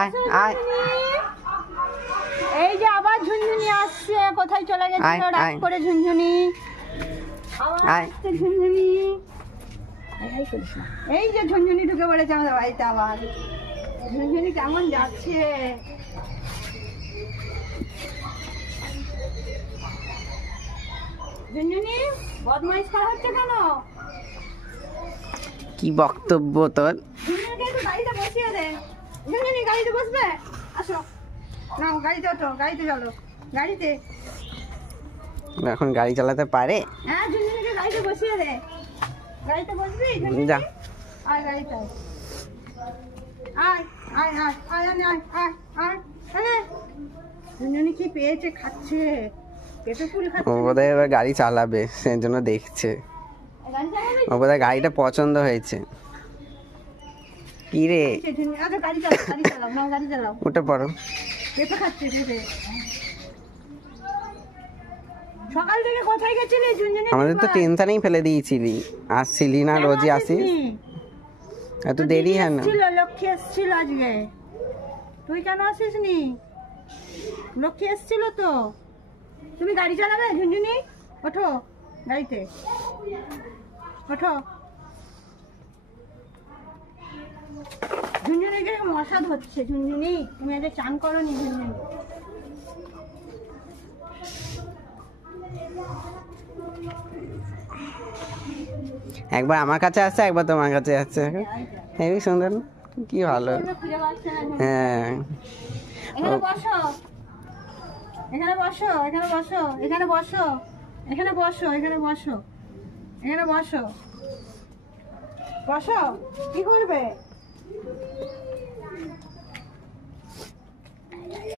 আয় আয়, এই যে আবার ঝুনঝুনি আসছে, কোথায় চলে গেছিল রাত করে ঝুনঝুনি, ঝুনঝুনি এই যে ঝুনঝুনি ঢুকে পড়েছে আমাদের বাড়িতে। আবার ঝুনঝুনি কেমন যাচ্ছে, ঝুনঝুনি বদমাইশ করা হচ্ছে কেন? কি বক্তব্য তোর? ঝুনঝুনিকে একটু গাড়িতে বসিয়ে দে। ঝুনঝুনি গাড়িতে বসবে, আসো নাও গাড়িতে ওঠো, গাড়িতে চলো, গাড়িতে। এখন গাড়ি চালাতে পারে? হ্যাঁ ঝুনঝুনিকে গাড়িতে বসিয়ে দে। গাড়িতে বসবি ঝুনঝুনি? যা আয় গাড়িতে আয়, আয় আয় আয় আয় আয় আয় আয়। ঝুনঝুনি কি পেয়েছে, খাচ্ছে, পেঁপে ফুল ও খাচ্ছে। বোধহয় এবার গাড়ি চালাবে, সেই জন্য দেখছে। গাড়ি চালাবে? ও বোধহয় গাড়িটা পছন্দ হয়েছে। কি রে, আচ্ছা গাড়ি চালাও, গাড়ি চালাও, নাও গাড়ি চালাও। উঠে পড়ো। পেঁপে খাচ্ছে, পেঁপে। সকাল থেকে কোথায় গেছিলি ঝুনঝুনি? আমাদের তো টেনশনেই ফেলে দিয়েছিলি, আসছিলি না, রোজই আসিস, এত দেরি হয় না? লক্ষ্মী এসছিল আজকে, তুই কেন আসিস নি? লক্ষ্মী এসছিল তো। তুমি গাড়ি চালাবে ঝুনঝুনি? ওঠো গাড়িতে, ওঠো। ঝুনঝুনিকে মশা ধরছে। ঝুনঝুনি তুমি আজকে চান করো নি? ঝুনঝুনি একবার আমার কাছে আসছে, একবার তোমার কাছে আসছে, হেবি সুন্দর, কি ভালো। খুঁজে পাচ্ছে না। হ্যাঁ, এখানে বসো, এখানে বসো, এখানে বসো, এখানে বসো, এখানে বসো, এখানে বসো, এখানে বসো, বসো। কি করবে?